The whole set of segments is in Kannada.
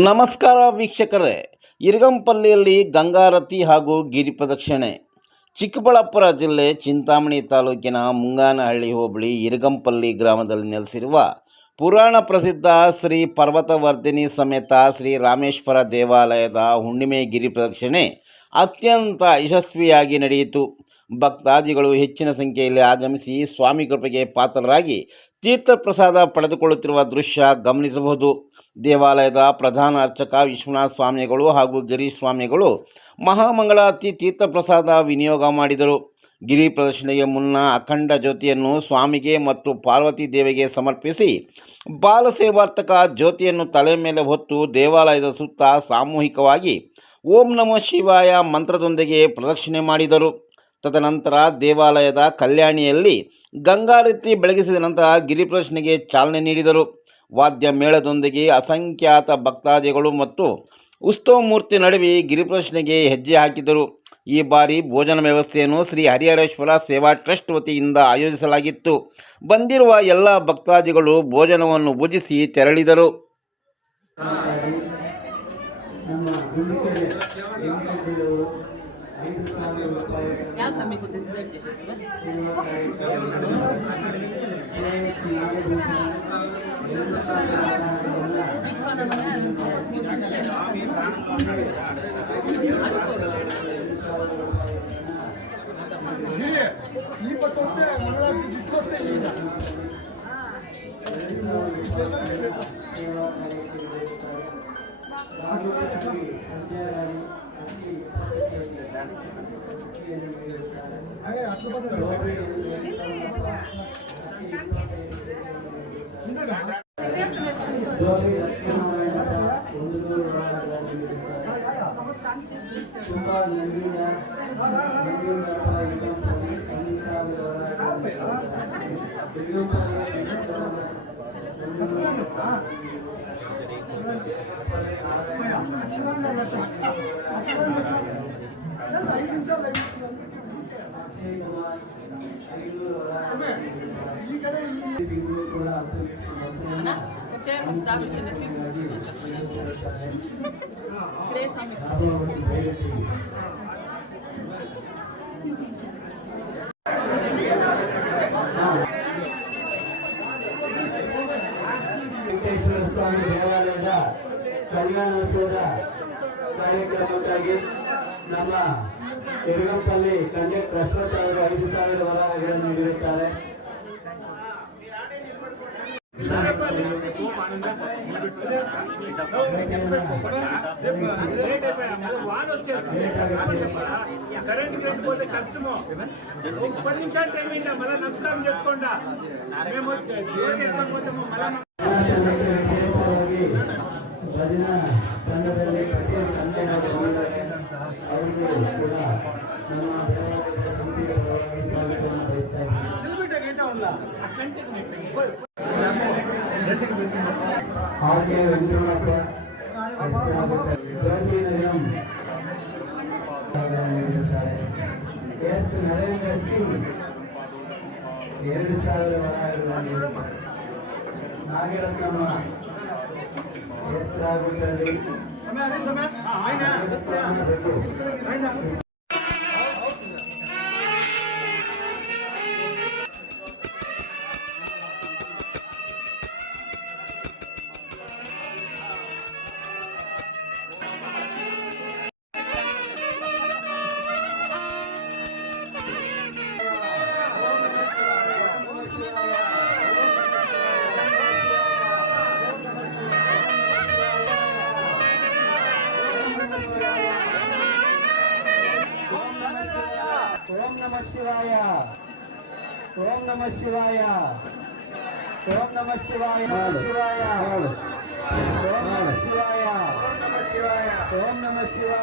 ನಮಸ್ಕಾರ ವೀಕ್ಷಕರೇ, ಇರಗಂಪಲ್ಲಿಯಲ್ಲಿ ಗಂಗಾರತಿ ಹಾಗೂ ಗಿರಿ ಪ್ರದಕ್ಷಿಣೆ. ಚಿಕ್ಕಬಳ್ಳಾಪುರ ಜಿಲ್ಲೆ ಚಿಂತಾಮಣಿ ತಾಲೂಕಿನ ಮುಂಗಾನಹಳ್ಳಿ ಹೋಬಳಿ ಇರಗಂಪಲ್ಲಿ ಗ್ರಾಮದಲ್ಲಿ ನೆಲೆಸಿರುವ ಪುರಾಣ ಪ್ರಸಿದ್ಧ ಶ್ರೀ ಪರ್ವತವರ್ಧಿನಿ ಸಮೇತ ಶ್ರೀ ರಾಮೇಶ್ವರ ದೇವಾಲಯದ ಹುಣ್ಣಿಮೆ ಗಿರಿ ಪ್ರದಕ್ಷಿಣೆ ಅತ್ಯಂತ ಯಶಸ್ವಿಯಾಗಿ ನಡೆಯಿತು. ಭಕ್ತಾದಿಗಳು ಹೆಚ್ಚಿನ ಸಂಖ್ಯೆಯಲ್ಲಿ ಆಗಮಿಸಿ ಸ್ವಾಮಿ ಕೃಪೆಗೆ ಪಾತ್ರರಾಗಿ ತೀರ್ಥಪ್ರಸಾದ ಪಡೆದುಕೊಳ್ಳುತ್ತಿರುವ ದೃಶ್ಯ ಗಮನಿಸಬಹುದು. ದೇವಾಲಯದ ಪ್ರಧಾನ ಅರ್ಚಕ ವಿಶ್ವನಾಥ ಸ್ವಾಮಿಗಳು ಹಾಗೂ ಗಿರೀಶ್ ಸ್ವಾಮಿಗಳು ಮಹಾಮಂಗಳಾರತಿ ತೀರ್ಥಪ್ರಸಾದ ವಿನಿಯೋಗ ಮಾಡಿದರು. ಗಿರಿ ಪ್ರದರ್ಶನೆಗೆ ಮುನ್ನ ಅಖಂಡ ಜ್ಯೋತಿಯನ್ನು ಸ್ವಾಮಿಗೆ ಮತ್ತು ಪಾರ್ವತಿ ದೇವಿಗೆ ಸಮರ್ಪಿಸಿ ಬಾಲಸೇವಾರ್ತಕ ಜ್ಯೋತಿಯನ್ನು ತಲೆ ಮೇಲೆ ಹೊತ್ತು ದೇವಾಲಯದ ಸುತ್ತ ಸಾಮೂಹಿಕವಾಗಿ ಓಂ ನಮಃ ಶಿವಾಯ ಮಂತ್ರದೊಂದಿಗೆ ಪ್ರದಕ್ಷಿಣೆ ಮಾಡಿದರು. ತದನಂತರ ದೇವಾಲಯದ ಕಲ್ಯಾಣಿಯಲ್ಲಿ ಗಂಗಾರತಿ ಬೆಳಗಿಸಿದ ನಂತರ ಗಿರಿ ಪ್ರದಕ್ಷಿಣೆಗೆ ಚಾಲನೆ ನೀಡಿದರು. ವಾದ್ಯ ಮೇಳದೊಂದಿಗೆ ಅಸಂಖ್ಯಾತ ಭಕ್ತಾದಿಗಳು ಮತ್ತು ಉತ್ಸವ ಮೂರ್ತಿ ನಡುವೆ ಗಿರಿ ಪ್ರದಕ್ಷಿಣೆಗೆ ಹೆಜ್ಜೆ ಹಾಕಿದರು. ಈ ಬಾರಿ ಭೋಜನ ವ್ಯವಸ್ಥೆಯನ್ನು ಶ್ರೀ ಹರಿಹರೇಶ್ವರ ಸೇವಾ ಟ್ರಸ್ಟ್ ವತಿಯಿಂದ ಆಯೋಜಿಸಲಾಗಿತ್ತು. ಬಂದಿರುವ ಎಲ್ಲ ಭಕ್ತಾದಿಗಳು ಭೋಜನವನ್ನು ಭುಜಿಸಿ ತೆರಳಿದರು. ಸ್ವಾಮಿ ದೇವಾಲಯದ ಕಲ್ಯಾಣೋತ್ಸವದ ಕಾರ್ಯಕ್ರಮಕ್ಕಾಗಿ ನಮ್ಮ ಇರಗಂಪಲ್ಲಿ ಕಂಡಕ್ಟರ್ 5,000 ವರಗಳನ್ನು ನೀಡಿರುತ್ತಾರೆ. కరెంట్ పోతే కష్టము. 10 నిమిషాలు టైం అయిందా మళ్ళీ నమస్కారం చేసుకుండా మేము ಭಜನಾ ತಂಡದಲ್ಲಿ ಅವರಿಗೂ ಕೂಡ ನಮ್ಮ ಹಾಗೆ ವೆಂಕಟಪ್ಪ ಜ್ಯೋತಿನಗರಂ ಎಸ್ ನರೇಂದ್ರ ಸಿಂಗ್ 2,000 ವರಗಳನ್ನು ನಾಗರತ್ನಮ್ಮ ಎಷ್ಟರಾಗುತ್ತದೆ ಓಂ ನಮಃ ಶಿವಾಯ ಓಂ ನಮಃ ಶಿವಾಯ ಶಿವಾಯ ಓಂ ನಮಃ ಶಿವಾಯ ಓಂ ನಮಃ ಶಿವಾಯ ಓಂ ನಮಃ ಶಿವಾಯ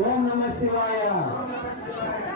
ಓಂ ನಮಃ ಶಿವಾಯ